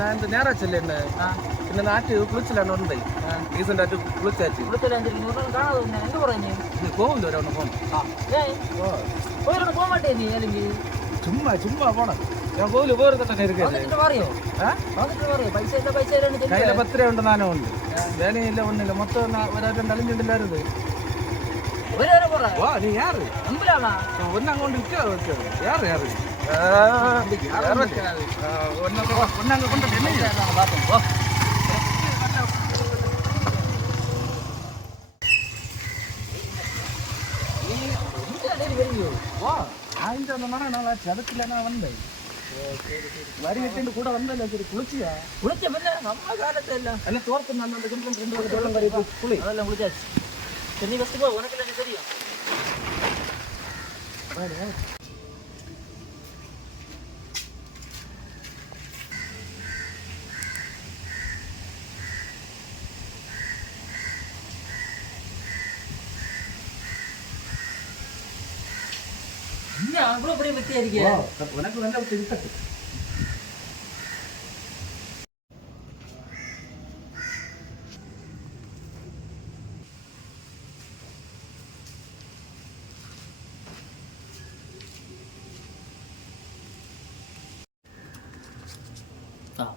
ഞാൻ എന്ത് ഞായറാഴ്ചല്ലേ എന്നെ പിന്നെ നാറ്റ് കുളിച്ചില്ലാണ്ട് ഉണ്ട് റീസെന്റ് ആയിട്ട് കുളിച്ചാച്ചു പോകുന്നു ഒരാണ് പോകുന്നു ചുമ്മാ ചുമ്മാ പോണം ഞാൻ പോലും വേറെ തന്നെ കയ്യിലെ 10 രൂപ ഉണ്ട് നാനും ഉണ്ട് വേലയില്ല ഒന്നില്ല മൊത്തം ഒരാളും അലിഞ്ഞിട്ടില്ലായിരുന്നു നീ യാറ് ഒന്നങ്ങോട്ട് യാറ് യാറ് ഒന്നങ്ങ് കൊണ്ട് അതിന്റെ ഒന്ന് മണാളാச்சு அதுக்குள்ள நான் வந்தேன் வரி கட்டிட்டு கூட வந்தல சரி குளிச்சியா குளிச்ச பின்ன நம்ம காலத்துல இல்ல தோர்த்து நான் அந்த கிட்ட 2 வெள்ளம் வரி குளி அதெல்லாம் குளிச்சாச்சு சரி நீ ஃபர்ஸ்ட் போ உனக்கு என்ன தெரியும் வாடா என்ன அவ்வளவு பெரிய வெட்டியா இருக்கே உனக்கு நல்ல தெரியுது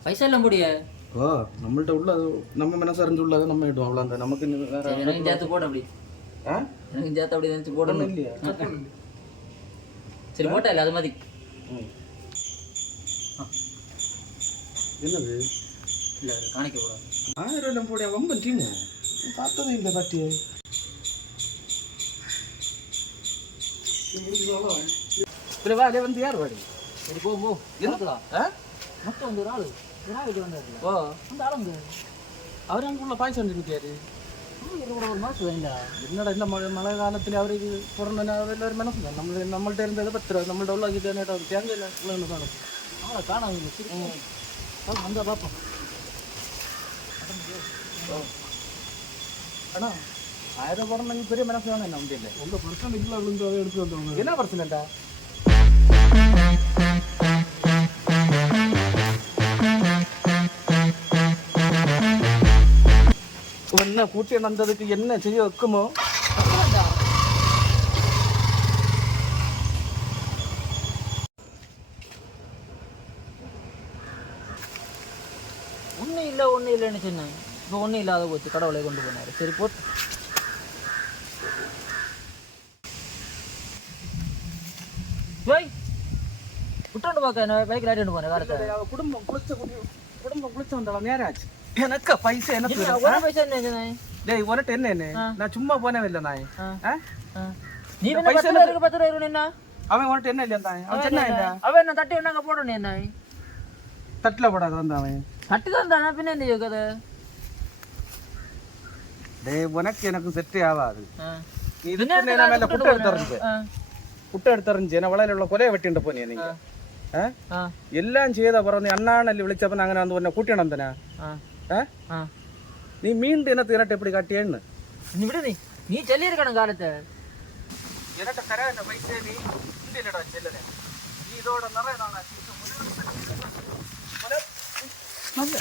പൈസ എല്ലാം കൂടിയേ ഓ നമ്മളുടെ ഉള്ളത് നമ്മ മനസ്സറിഞ്ഞുള്ളത് നമ്മ ഇടും അവളെ നമുക്ക് ഇതിനകത്ത് പോടാ അപ്പടി ഇതിനകത്ത് അവിടെ നിനക്ക് പോടൊന്നുമില്ല சரி போட்டல அது மாதிரி என்னது இல்ல காணிக்க கூடாது 1000 எல்லாம் போடியா வம்பன் டீம் பார்த்ததே இல்ல பாட்டியே இப்ப வாடே வந்து யார் வாடி சரி போ போ என்னடா மொத்தம் வந்து ஆளு விட்டு வந்தாரு ஓ அந்த ஆளுங்க அவர் அங்குள்ள பாய் சொல்லி நிக்காரு ஒரு மாசம் வேண்டாம் என்னடா இந்த மழை காலத்தில் அவருக்கு பிறந்த ஒரு மனசு நம்மள்ட்ட இருந்தது 10 ரூபா நம்மள்ட்ட உள்ள தேங்காய் இல்லை காணும் ஆளை காணாங்க வந்தா பார்ப்போம் அண்ணா 1000 பிறந்த பெரிய மனசு வேணும் என்ன முடியல உங்க பர்சன் இல்லை விழுந்து அதை எடுத்து வந்தவங்க என்ன பர்சன்டா என்ன கூட்டி வந்ததுக்கு என்ன செய்ய வைக்குமோ ஒன்றும் இல்லைன்னு சொன்னேன் இப்போ ஒன்றும் இல்லாத போச்சு கடவுளை கொண்டு போனாரு சரி போட்டு போய் விட்டு பார்க்க பைக்கில் ஆட்டிட்டு போனேன் காலத்தை குடும்பம் குளிச்ச வந்தாலும் நேரம் ஆச்சு எனக்கு பைசா என்ன பைசா என்ன டேய் உனட்ட என்ன நான் சும்மா போனவே இல்ல நான் நீ என்ன 10 ரூபாய் என்ன அவன் உனட்ட என்ன இல்ல அவன் என்ன இல்ல அவன் என்ன தட்டி என்னங்க போடணும் என்ன தட்டல போடாத வந்த அவன் தட்டி தந்தானா பின்ன என்ன யோகத டேய் உனக்கு எனக்கு செட் ஆகாது இது என்ன மேல குட்ட எடுத்தறிஞ்சு என்ன வளையில கொலைய வெட்டிட்டு போனீங்க நீங்க എല്ലാം ചെയ്ത പറഞ്ഞു അണ്ണാണല്ലേ വിളിച്ചപ്പോ അങ്ങനെ വന്ന് പിന്നെ കൂട്ടിയണെന്തനാ നീ மீண்டு என்ன திரட்ட எப்படி காட்டியேன்னு ഇവിടെ നീ ചെല്ലിയിരിക്കണം കാലത്ത് എനട്ട കരാന പൈസ നീ ഇന്ത്യയിലടാ ചെല്ലനെ നീ ഇതോടെ നിറയണാണ് നല്ല